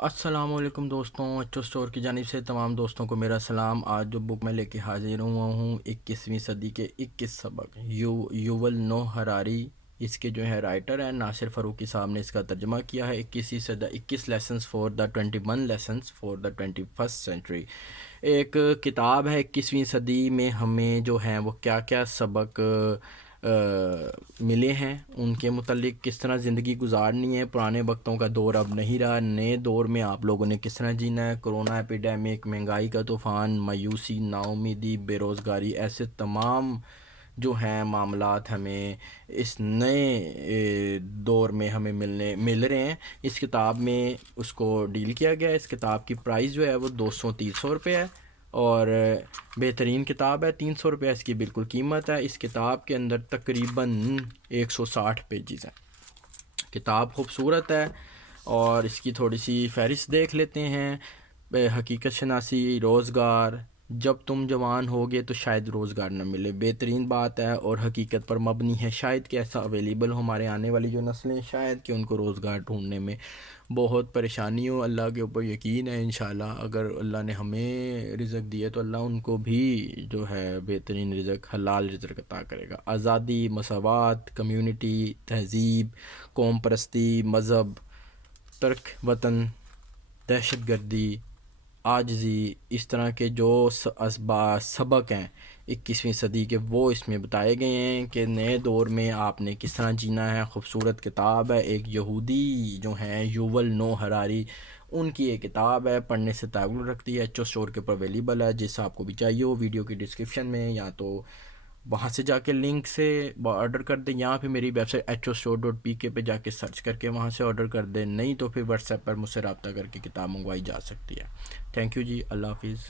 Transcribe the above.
السلام علیکم دوستوں، اچو اسٹور کی جانب سے تمام دوستوں کو میرا سلام۔ آج جو بک میں لے کے حاضر ہوا ہوں 21ویں صدی کے 21 سبق، یوول نو ہراری اس کے جو ہے رائٹر ہیں۔ ناصر فاروقی صاحب نے اس کا ترجمہ کیا ہے۔ 21 lessons for the 21 lessons for the 21st century. ایک کتاب ہے 21ویں صدی میں ہمیں جو ہیں وہ کیا کیا سبق ملے ہیں، ان کے متعلق کس طرح زندگی گزارنی ہے۔ پرانے وقتوں کا دور اب نہیں رہا، نئے دور میں آپ لوگوں نے کس طرح جینا ہے۔ کرونا ایپیڈیمک، مہنگائی کا طوفان، مایوسی، نا امیدی، بے روزگاری، ایسے تمام جو ہیں معاملات ہمیں اس نئے دور میں ہمیں مل رہے ہیں۔ اس کتاب میں اس کو ڈیل کیا گیا ہے۔ اس کتاب کی پرائز جو ہے وہ 200-300 روپے ہے، اور بہترین کتاب ہے۔ 300 روپے اس کی بالکل قیمت ہے۔ اس کتاب کے اندر تقریباً 160 پیجز ہیں۔ کتاب خوبصورت ہے، اور اس کی تھوڑی سی فہرست دیکھ لیتے ہیں۔ حقیقت شناسی، روزگار، جب تم جوان ہوگے تو شاید روزگار نہ ملے، بہترین بات ہے اور حقیقت پر مبنی ہے۔ شاید کہ ایسا اویلیبل ہو، ہمارے آنے والی جو نسلیں شاید کہ ان کو روزگار ڈھونڈنے میں بہت پریشانی ہو۔ اللہ کے اوپر یقین ہے، انشاءاللہ اگر اللہ نے ہمیں رزق دیے تو اللہ ان کو بھی جو ہے بہترین رزق، حلال رزق عطا کرے گا۔ آزادی، مساوات، کمیونٹی، تہذیب، قوم پرستی، مذہب، ترک وطن، دہشت گردی، عاجزی، اس طرح کے جو سبق ہیں 21ویں صدی کے، وہ اس میں بتائے گئے ہیں کہ نئے دور میں آپ نے کس طرح جینا ہے۔ خوبصورت کتاب ہے۔ ایک یہودی جو ہیں یوول نو ہراری، ان کی ایک کتاب ہے، پڑھنے سے تعلق رکھتی ہے۔ ایچو اسٹور کے اوپر اویلیبل ہے، جس آپ کو بھی چاہیے وہ ویڈیو کی ڈسکرپشن میں، یا تو وہاں سے جا کے لنک سے آرڈر کر دیں، یا پھر میری ویب سائٹ HOStore.pk پہ جا کے سرچ کر کے وہاں سے آرڈر کر دیں، نہیں تو پھر واٹس ایپ پر مجھ سے رابطہ کر کے کتاب منگوائی جا سکتی ہے۔ تھینک یو جی، اللہ حافظ۔